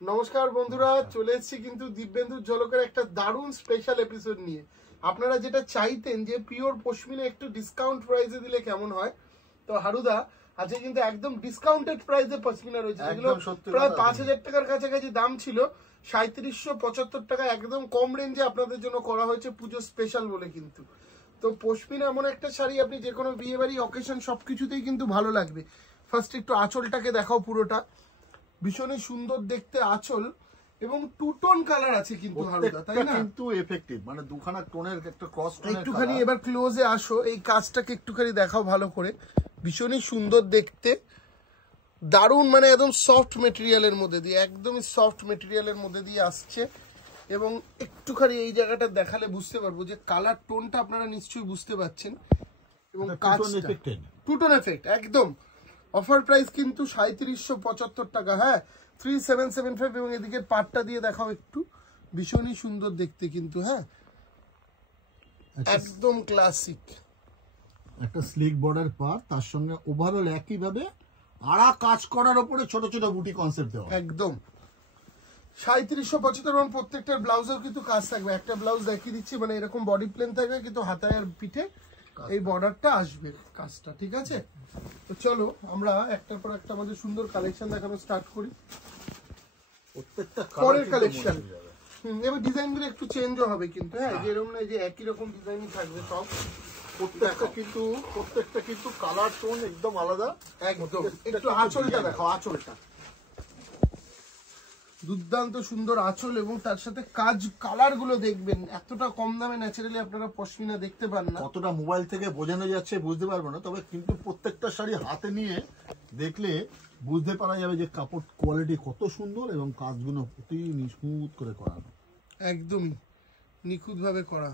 নমস্কার বন্ধুরা, চলে এসেছি কিন্তু দিব্যেন্দুর ঝলকের একটা দারুণ স্পেশাল এপিসোড নিয়ে। আপনারা যেটা চাইতেন যে পিওর পশমিনা একটু ডিসকাউন্ট প্রাইসে দিলে কেমন হয়, তো হারুদা আজকে কিন্তু একদম ডিসকাউন্টেড প্রাইসে পশমিনা রয়েছে, যেগুলো প্রায় 5,000 টাকার কাছাকাছি দাম ছিল 3775 টাকা একদম কম রেঞ্জে আপনাদের জন্য করা হয়েছে পুজো স্পেশাল বলে। কিন্তু তো পশমিনা এমন একটা শাড়ি আপনি যে কোনো বিয়ে বাড়ি অকেশন সবকিছুতেই কিন্তু ভালো লাগবে। ফার্স্ট একটু আঁচলটাকে দেখাও, পুরোটা ভীষণই সুন্দর দেখতে আঁচল এবং টু টোন কালার আছে কিন্তু হালকা, তাই না? কিন্তু এফেক্টিভ, মানে দুখানা টোনের একটা ক্রস টোন। একটুখানি এবার ক্লোজে আসো, এই কাজটাকে একটুখানি দেখাও ভালো করে। ভীষণই সুন্দর দেখতে, দারুণ, মানে একদম সফট মেটেরিয়ালের মধ্যে দিয়ে, একদমই সফট মেটেরিয়ালের মধ্যে দিয়ে আসছে। এবং একটুখানি এই জায়গাটা দেখালে বুঝতে পারবো যে কালার টোনটা আপনারা নিশ্চয়ই বুঝতে পারছেন। এবং কাজটা টু টোন এফেক্ট একদম। অফার প্রাইস কিন্তু 3775 টাকা। হ্যাঁ, 3775। এবং এদিকে পাটটা দিয়ে দেখাও একটু, ভীষণই সুন্দর দেখতে কিন্তু। হ্যাঁ, একদম ক্লাসিক একটা স্লিক বর্ডার পার, তার সঙ্গে ওভারঅল একই ভাবে আড়া কাজ করার উপরে ছোট ছোট বুটি কনসেপ্ট দেওয়া। একদম 3775। এবং প্রত্যেকটার ব্লাউজেও কিন্তু কাজ থাকবে। একটা ব্লাউজ দেখিয়ে দিচ্ছি, মানে এরকম বডি প্লেন থাকবে কিন্তু হাতায় আর পিঠে এই বর্ডারটা আসবে কাজটা, ঠিক আছে? তো চলো আমরা একটার পর একটা আমাদের সুন্দর কালেকশন দেখানো স্টার্ট করি। প্রত্যেকটা পরের কালেকশন, এবার ডিজাইনগুলো একটু চেঞ্জও হবে কিন্তু। হ্যাঁ, যেরকম না যে একই রকম ডিজাইনই থাকবে সব, প্রত্যেকটা কিন্তু কালার টোন একদম আলাদা। একদম। একটু আঁচলটা দেখো, আঁচলটা দুর্দান্ত সুন্দর আঁচল এবং তার সাথে কাজ, কালার গুলো দেখবেন। এতটা কম দামে ন্যাচারালি আপনারা পশমিনা দেখতে পান না। কতটা মোবাইল থেকে বোঝানো যাচ্ছে বুঝতে পারবো না, তবে কিন্তু প্রত্যেকটা শাড়ি হাতে নিয়ে দেখলে বুঝতে পারা যাবে যে কাপড় কোয়ালিটি কত সুন্দর এবং কাজগুলো অতি নিখুঁত করে করানো। একদমই নিখুঁত ভাবে করা।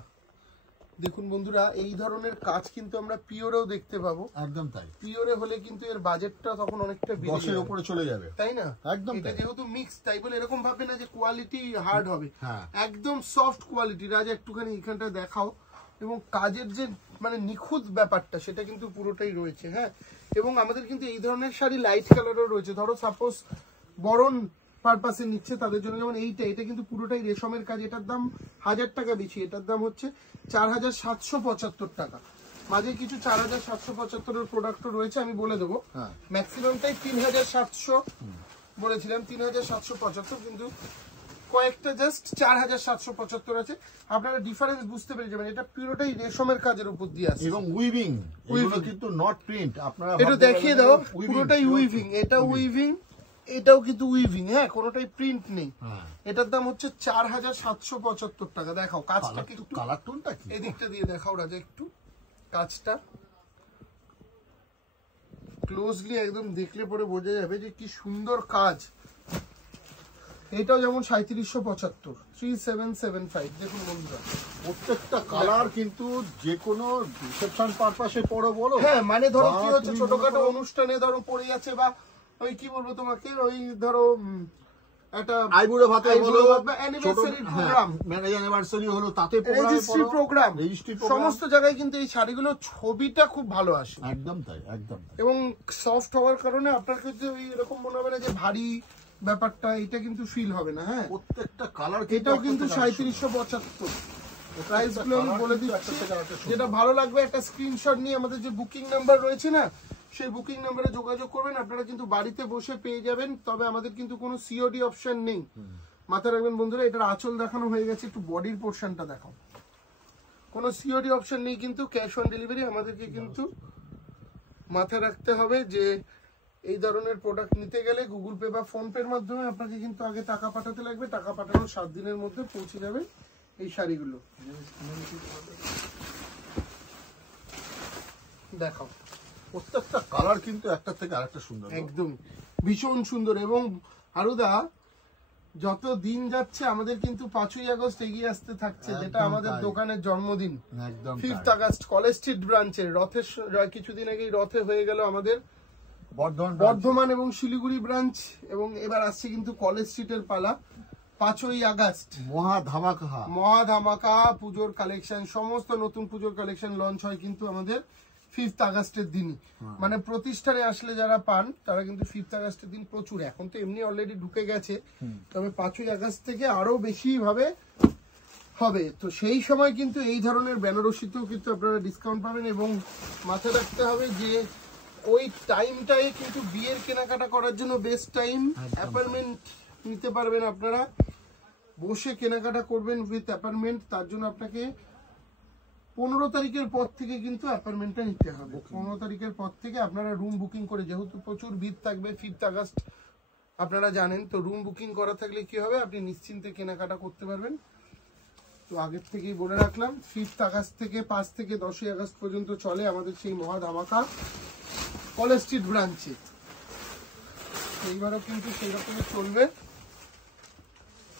দেখুন বন্ধুরা, এই ধরনের কাজ কিন্তু আমরা পিওরেও দেখতে পাবো। একদম তাই। পিওরে হলে কিন্তু এর বাজেটটা তখন অনেকটা 10-এর উপরে চলে যাবে, তাই না? একদম। এটা যেহেতু মিক্স, তাই বলে এরকম ভাবে না যে কোয়ালিটি হার্ড হবে। হ্যাঁ, একদম সফট কোয়ালিটি। রাজা একটুখানি এখানটা দেখাও। এবং কাজের যে মানে নিখুঁত ব্যাপারটা সেটা কিন্তু পুরোটাই রয়েছে। হ্যাঁ, এবং আমাদের কিন্তু এই ধরনের শাড়ি লাইট কালারও রয়েছে। ধরো সাপোজ বরণ পারপাসে নিচ্ছে তাদের জন্য, যেমন এটা কিন্তু পুরোটাই রেশমের কাজ। এটার দাম 1000 টাকা বেশি, এটার দাম হচ্ছে 4775 টাকা। মাঝে কিছু 4775 প্রোডাক্টও রয়েছে, আমি বলে দেবো। ম্যাক্সিমামটাই 3700 বলেছিলাম, 3775, কিন্তু কয়েকটা জাস্ট 4775 আছে। আপনারা ডিফারেন্স বুঝতে পেরে যাবেন। এটা পুরোটাই রেশমের কাজের উপর দিয়ে আসে এবং উইভিং, এগুলো কিন্তু নট প্রিন্ট। আপনারা এটা দেখিয়ে দাও, পুরোটাই উইভিং। এটা উইভিং, এটাও কিন্তু উইভিং। হ্যাঁ, কোনোটাই প্রিন্ট নেই। এটার দাম হচ্ছে 4775 টাকা। দেখাও কাজটা, একটু কালার টোনটা কি এদিকটা দিয়ে দেখাও রাজা, একটু কাজটা ক্লোজলি একদম দেখলে পরে বোঝা যাবে যে কি সুন্দর কাজ। এটাও যেমন 3775, 3775। দেখুন বন্ধুরা, প্রত্যেকটা কালার কিন্তু যে কোনো রিসেপশন পারপাসে পরো বলো। হ্যাঁ, মানে ধরো কি হচ্ছে, ছোটখাটো অনুষ্ঠানে ধরো পড়ে যাচ্ছে, বা ওই কি বলবো তোমাকে, ওই ধরো একটা আইবুড়ো ভাতে বলো, বা অ্যানিভার্সারি প্রোগ্রাম, ম্যারেজ অ্যানিভার্সারি হলো, তাতে রেজিস্ট্রি প্রোগ্রাম, সমস্ত জায়গায় কিন্তু এই শাড়িগুলো ছবিটা খুব ভালো আসে। একদম তাই, একদম। এবং সফট হওয়ার কারণে আপনার কাছে ওই এরকম মনে হবে না যে ভারী ব্যাপারটা, এটা কিন্তু ফিল হবে না। হ্যাঁ, প্রত্যেকটা কালার, এটাও কিন্তু 3775। প্রাইস গুলো আমি বলে দিচ্ছি, যেটা ভালো লাগবে একটা স্ক্রিনশট নিয়ে আমাদের যে বুকিং নাম্বার রয়েছে না, সেই বুকিং নাম্বারে যোগাযোগ করবেন। আপনারা কিন্তু বাড়িতে বসে পেয়ে যাবেন, তবে আমাদের কিন্তু কোনো সিওডি অপশন নেই, মাথায় রাখবেন বন্ধুরা। এটার আঁচল দেখানো হয়ে গেছে, একটু বডির পোর্শনটা দেখাও। কোনো সিওডি অপশন নেই কিন্তু, ক্যাশ অন ডেলিভারি আমাদেরকে কিন্তু মাথায় রাখতে হবে যে এই ধরনের প্রোডাক্ট নিতে গেলে গুগল পে বা ফোন পের মাধ্যমে আপনাকে কিন্তু আগে টাকা পাঠাতে লাগবে। টাকা পাঠানোর 7 দিনের মধ্যে পৌঁছে যাবে এই শাড়িগুলো। দেখাও, প্রত্যেকটা কালার কিন্তু একটা থেকে আরেকটা সুন্দর, একদম ভীষণ সুন্দর। এবং হারুদা, যত দিন যাচ্ছে আমাদের কিন্তু 5ই আগস্ট এগিয়ে আসতে থাকছে, যেটা আমাদের দোকানের জন্মদিন। 5th আগস্ট কলেজ স্ট্রিট ব্রাঞ্চের রথের কিছুদিন আগেই রথে হয়ে গেল আমাদের বর্ধমান এবং শিলিগুড়ি ব্রাঞ্চ, এবং এবার আসছে কিন্তু কলেজ স্ট্রিটের পালা। 5ই আগস্ট মহা ধামাকা পুজোর কালেকশন, সমস্ত নতুন পুজোর কালেকশন লঞ্চ হয় কিন্তু আমাদের 5th আগস্টের দিনই, মানে প্রতিষ্ঠানে আসলে যারা পান তারা কিন্তু 5th আগস্টের দিন প্রচুর, এখন তো এমনি অলরেডি ঢুকে গেছে, তবে 5ই আগস্ট থেকে আরো বেশি ভাবে হবে। তো সেই সময় কিন্তু এই ধরনের বেনারসিতেও কিন্তু আপনারা ডিসকাউন্ট পাবেন, এবং মাথায় রাখতে হবে যে ওই টাইমটাই কিন্তু বিয়ের কেনাকাটা করার জন্য বেস্ট টাইম। অ্যাপার্টমেন্ট নিতে পারবেন আপনারা, বসে কেনাকাটা করবেন উইথ অ্যাপার্টমেন্ট। তার জন্য আপনাকে 15 তারিখের পর থেকে কিন্তু অ্যাপার্টমেন্টটা নিতে হবে। 15 তারিখের পর থেকে আপনারা রুম বুকিং করে, যেহেতু প্রচুর ভিড় থাকবে 5th আগস্ট আপনারা জানেন, তো রুম বুকিং করা থাকলে কি হবে, আপনি নিশ্চিন্তে কেনাকাটা করতে পারবেন। তো আগের থেকেই বলে রাখলাম 5th আগস্ট থেকে 5 থেকে 10ই আগস্ট পর্যন্ত চলে আমাদের সেই মহা ধামাকা কলেজ স্ট্রিট ব্রাঞ্চে। এইবারও কিন্তু সেই রকমের চলবে।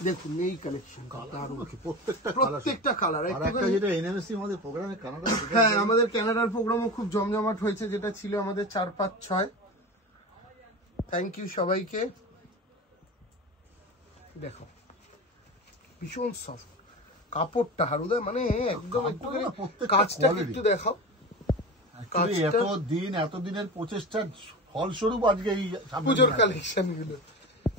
দেখুন এই কালেকশন প্রত্যেকটা কালার, হ্যাঁ আমাদের কানাডার প্রোগ্রামও খুব জমজমাট হয়েছে, যেটা ছিল আমাদের 4, 5, 6। থ্যাংক ইউ সবাইকে। দেখো ভীষণ সফট কাপড়টা হারুদা, মানে একদম একটু কাজটা একটু দেখাও। এতদিনের প্রচেষ্টার ফলস্বরূপ আজকে এই পুজোর কালেকশন গুলো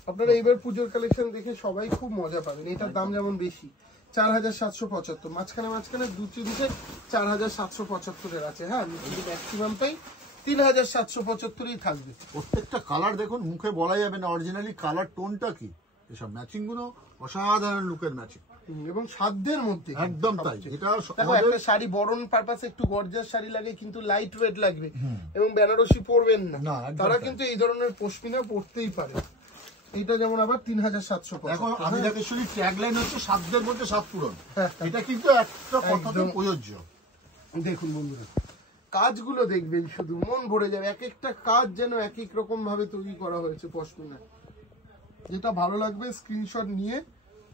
আপনারা এইবার পুজোর কালেকশন দেখে সবাই খুব মজা পাবেন। এটার দাম যেমন বেশি 4775, মাঝখানে দুটি 4775 আছে। হ্যাঁ ম্যাক্সিমামটাই 3775 থাকবে। প্রত্যেকটা কালার দেখুন, মুখে বলা যাবে না অরিজিনালি কালার টোনটা কি। এসব ম্যাচিং গুলো অসাধারণ লুকের ম্যাচিং এবং সাধ্যের মধ্যে একদম তাই। এটা একটা শাড়ি বরণ পারপাসে একটু গর্জিয়াস শাড়ি লাগে, কিন্তু লাইট ওয়েট লাগবে এবং বেনারসি পরবেন না, তারা কিন্তু এই ধরনের পশমিনা পরতেই পারে। এটা যেমন আবার 3775। এখন আমি দেখেছি ট্যাগলাইন হচ্ছে সাধ্যের মধ্যে সাত পূরণ, এটা কিন্তু একটা কথাতে প্রযোজ্য। দেখুন বন্ধুরা কাজগুলো দেখবেন, শুধু মন ভরে যাবে। এক একটা কাজ যেন এক এক রকম ভাবে তৈরি করা হয়েছে পশমিনা। যেটা ভালো লাগবে স্ক্রিনশট নিয়ে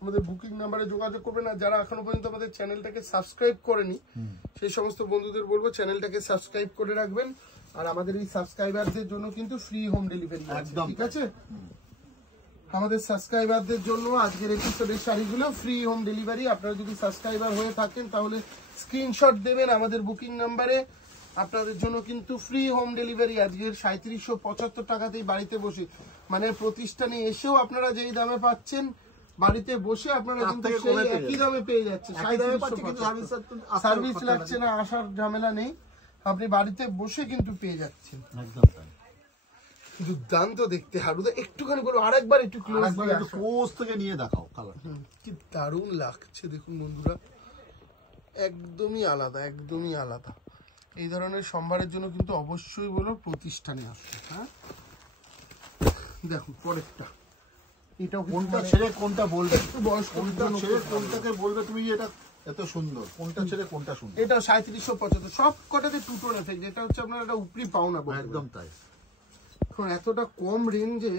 আমাদের বুকিং নাম্বারে যোগাযোগ করবেন। আর যারা এখনো পর্যন্ত আমাদের চ্যানেলটাকে সাবস্ক্রাইব করেনি সেই সমস্ত বন্ধুদের বলবো চ্যানেলটাকে সাবস্ক্রাইব করে রাখবেন। আর আমাদের এই সাবস্ক্রাইবারদের জন্য কিন্তু ফ্রি হোম ডেলিভারি আছে, ঠিক আছে? আমাদের সাবস্ক্রাইবারদের জন্য আজকের এপিসোডের শাড়িগুলো ফ্রি হোম ডেলিভারি। আপনারা যদি সাবস্ক্রাইবার হয়ে থাকেন তাহলে স্ক্রিনশট দেবেন আমাদের বুকিং নাম্বারে, আপনাদের জন্য কিন্তু ফ্রি হোম ডেলিভারি আজকের 3775 টাকাতেই বাড়িতে বসে, মানে প্রতিষ্ঠানে এসেও আপনারা যেই দামে পাচ্ছেন বাড়িতে বসে আপনারা কিন্তু সেই একই দামে পেয়ে যাচ্ছেন। সার্ভিস লাগছে না, আসার ঝামেলা নেই, আপনি বাড়িতে বসে কিন্তু পেয়ে যাচ্ছেন। একদম তাই। দুর্দান্ত দেখতে হারুদা, একটুখানি বলো আরেকবার একটু ক্লোজ থেকে নিয়ে দেখাও কালার, কি দারুণ লাগছে দেখুন বন্ধুরা, একদমই আলাদা, একদমই আলাদা। এই ধরনের সম্ভারের জন্য কিন্তু অবশ্যই বলো প্রতিষ্ঠানে আসবে। হ্যাঁ দেখুন পরেরটা, এটাও কোনটা ছেড়ে কোনটা বলবে, একটু বয়স কোনটা ছেড়ে কোনটাকে বলবে তুমি এটা এত সুন্দর, কোনটা ছেড়ে কোনটা সুন্দর। এটা 3775, সব কটাতে টু টোন এফেক্ট, এটা হচ্ছে আপনার একটা উপরি পাওনা। একদম তাই। এখন এতটা কম রেঞ্জে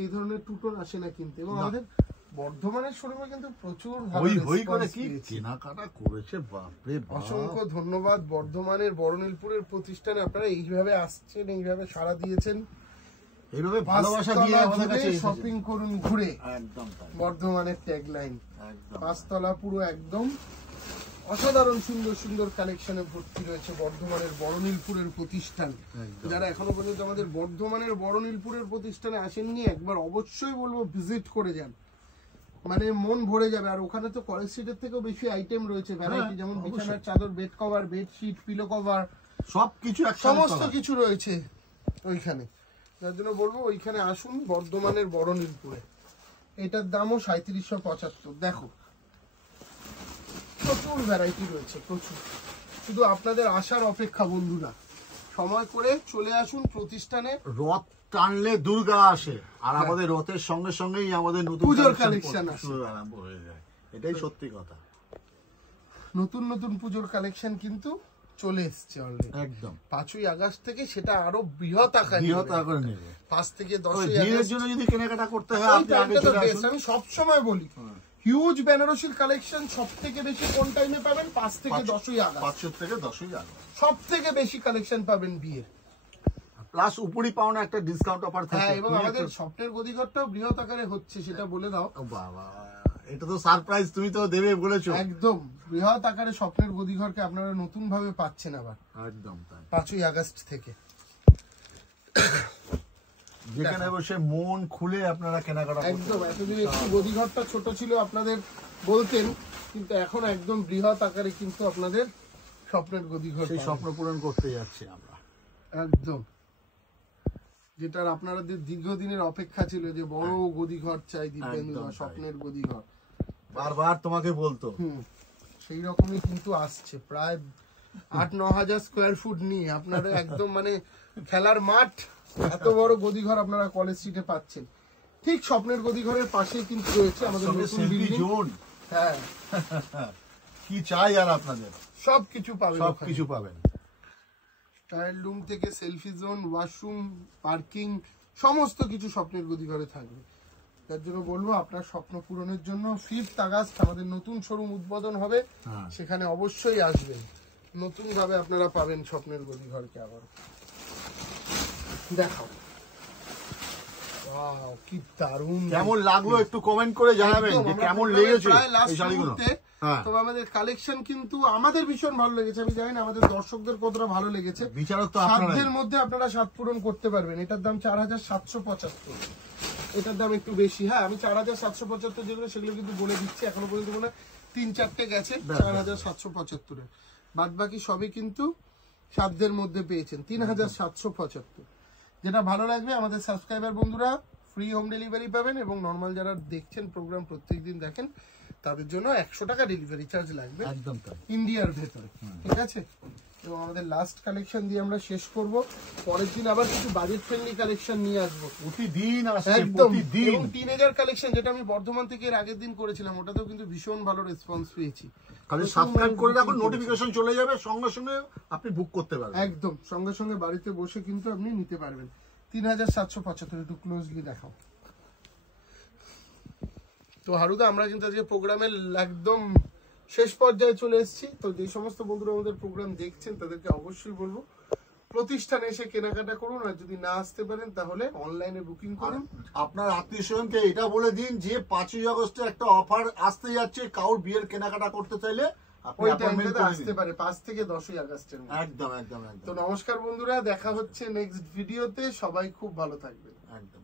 এই ধরনের টু টোন আসে না কিন্তু, এবং আমাদের বর্ধমানের শোরুমে কিন্তু প্রচুর কেনাকাটা করেছে, বাপরে বাপ। অসংখ্য ধন্যবাদ বর্ধমানের বরনীলপুরের প্রতিষ্ঠানে, আপনারা এইভাবে আসছেন, এইভাবে সাড়া দিয়েছেন, এইভাবে ভালোবাসা দিয়ে আমাদের কাছে শপিং করুন ঘুরে। একদম তাই। বর্ধমানের ট্যাগলাইন একদম 5 তলা পুরো একদম অসাধারণ সুন্দর সুন্দর কালেকশনে ভর্তি রয়েছে বর্ধমানের বরনীলপুরের প্রতিষ্ঠান। যারা এখনো পর্যন্ত আমাদের বর্ধমানের বরনীলপুরের প্রতিষ্ঠানে আসেননি, একবার অবশ্যই বলবো ভিজিট করে যান, মানে মন ভরে যাবে। আর ওখানে তো কলেজ স্ট্রিটের থেকেও বেশি আইটেম রয়েছে, ভ্যারাইটি, যেমন বিছানার চাদর, bed cover, bedsheet, pillow cover, সবকিছু সমস্ত কিছু রয়েছে ওইখানে। যার জন্য বলবো ওইখানে আসুন বর্ধমানের বরনীলপুরে। এটার দামও 3775। দেখো প্রচুর ভ্যারাইটি রয়েছে, প্রচুর, শুধু আপনাদের আসার অপেক্ষা বন্ধুরা। সময় করে চলে আসুন প্রতিষ্ঠানে। রথ টানলে দুর্গা আসে, আর আমাদের রথের সঙ্গে সঙ্গেই আমাদের নতুন পুজোর কালেকশন আরম্ভ হয়ে যায়, এটাই সত্যি কথা। নতুন নতুন পুজোর কালেকশন কিন্তু চলে এসছে অলরেডি। একদম 5ই আগস্ট থেকে সেটা আরো বৃহৎ আকারে নেবে। 5 থেকে 10ই আগস্টের জন্য যদি কেনাকাটা করতে হয় আপনি আগে চলে আসুন। আমি সব সময় বলি হিউজ বেনারসির কালেকশন সব থেকে বেশি কোন টাইমে পাবেন? 5 থেকে 10ই আগস্ট। 5 থেকে 10ই আগস্ট সব থেকে বেশি কালেকশন পাবেন বিয়ের, প্লাস উপরি পাওনা একটা ডিসকাউন্ট অফার থাকে। হ্যাঁ, এবং আমাদের স্বপ্নের গদিঘরটাও বৃহৎ আকারে হচ্ছে, সেটা বলে দাও। বাবা এটা তো সারপ্রাইজ, তুমি তো দেবে বলেছো। একদম বৃহৎ আকারে স্বপ্নের গদিঘরকে আপনারা নতুন ভাবে পাচ্ছেন আবার একদম তাই, 5ই আগস্ট থেকে। যেখানে বসে মন খুলে আপনারা কেনাকাটা করতে একদম পারেন। এতদিন একটু গদিঘরটা ছোট ছিল আপনাদের বলতেন, কিন্তু এখন একদম বৃহৎ আকারে কিন্তু আপনাদের স্বপ্নের গদিঘর সেই পাবেন। স্বপ্ন পূরণ করতে যাচ্ছি আমরা। একদম, যেটার আপনাদের দীর্ঘদিনের অপেক্ষা ছিল যে বড় গদিঘর চাই দিব্যেন্দু একদম দা, তাই। স্বপ্নের গদিঘর। বারবার তোমাকে বলতো। সেই রকমই কিন্তু আসছে, প্রায় 8-9 হাজার স্কোয়ার ফুট নিয়ে আপনারা একদম মানে খেলার মাঠ, এত বড় গদিঘর আপনারা কলেজ স্ট্রিটে পাচ্ছেন। ঠিক স্বপ্নের গদিঘরের পাশেই কিন্তু রয়েছে আমাদের সঙ্গে নতুন সেলফি বিল্ডিং। জোন, হ্যাঁ, কি চাই আর আপনাদের, সবকিছু পাবেন, সবকিছু পাবেন। ট্রায়াল রুম থেকে সেলফি জোন, ওয়াশরুম, পার্কিং, সমস্ত কিছু স্বপ্নের গদিঘরে থাকবে। তার জন্য বলবো আপনার স্বপ্ন পূরণের জন্য 5th আগস্ট আমাদের নতুন শোরুম উদ্বোধন হবে, হ্যাঁ। সেখানে অবশ্যই আসবেন। নতুন ভাবে আপনারা পাবেন স্বপ্নের গদিঘরকে আবার। দেখাও, ওয়াও কি দারুণ, কেমন লাগলো একটু কমেন্ট করে জানাবেন একদম, যে আমরা কেমন প্রোগ্রামের লেগেছে প্রায় last এই শাড়িগুলো। মুহূর্তে। হ্যাঁ, তবে আমাদের কালেকশন কিন্তু আমাদের ভীষণ ভালো লেগেছে, আমি জানি না আমাদের দর্শকদের কতটা ভালো লেগেছে। বিচারক তো আপনারাই। সাধ্যের মধ্যে আপনারা স্বাদ পূরণ করতে পারবেন। এটার দাম 4775, এটার দাম একটু বেশি। হ্যাঁ, আমি 4775 যেগুলো সেগুলো কিন্তু বলে দিচ্ছি, এখনো পর্যন্ত মনে হয় 3-4টে গেছে 4775 বাদ বাকি সবই কিন্তু সাধ্যের মধ্যে পেয়েছেন 3775। যেটা ভালো লাগবে আমাদের সাবস্ক্রাইবার বন্ধুরা ফ্রি হোম ডেলিভারি পাবেন, এবং নর্মাল যারা দেখছেন প্রোগ্রাম প্রত্যেকদিন দেখেন তাদের জন্য 100 টাকা ডেলিভারি চার্জ লাগবে একদম তাই। ইন্ডিয়ার ভেতরে, ঠিক আছে। এবং আমাদের লাস্ট কালেকশন দিয়ে আমরা শেষ করব, পরের দিন আবার কিছু বাজেট ফ্রেন্ডলি কালেকশন নিয়ে আসবো। প্রতিদিন আসছে, একদম, প্রতিদিন। এবং টিনেজার কালেকশন যেটা আমি বর্ধমান থেকে এর আগের দিন করেছিলাম, ওটাতেও কিন্তু ভীষণ ভালো রেসপন্স পেয়েছি। খালি সাবস্ক্রাইব করে রাখুন, নোটিফিকেশন চলে যাবে, সঙ্গে সঙ্গে আপনি বুক করতে পারবেন। একদম সঙ্গে সঙ্গে বাড়িতে বসে কিন্তু আপনি নিতে পারবেন। 3775, একটু ক্লোজলি দেখাও। তো হারুদা, আমরা কিন্তু আজকে প্রোগ্রামের একদম শেষ পর্যায়ে চলে এসেছি। তো যে সমস্ত বন্ধুরা আমাদের প্রোগ্রাম দেখছেন তাদেরকে অবশ্যই বলবো প্রতিষ্ঠানে এসে কেনাকাটা করুন, আর যদি না আসতে পারেন তাহলে অনলাইনে বুকিং করুন। আপনার আত্মীয় স্বজনকে এটা বলে দিন যে 5ই আগস্টে একটা অফার আসতে যাচ্ছে, কাউর বিয়ের কেনাকাটা করতে চাইলে আপনি ওই অ্যাপয়েন্টমেন্ট টাইমটাতে করে আসতে দিন। পারে 5 থেকে 10ই আগস্টের মধ্যে। একদম একদম তো একদম নমস্কার বন্ধুরা, দেখা হচ্ছে নেক্সট ভিডিওতে। সবাই খুব ভালো থাকবেন। একদম।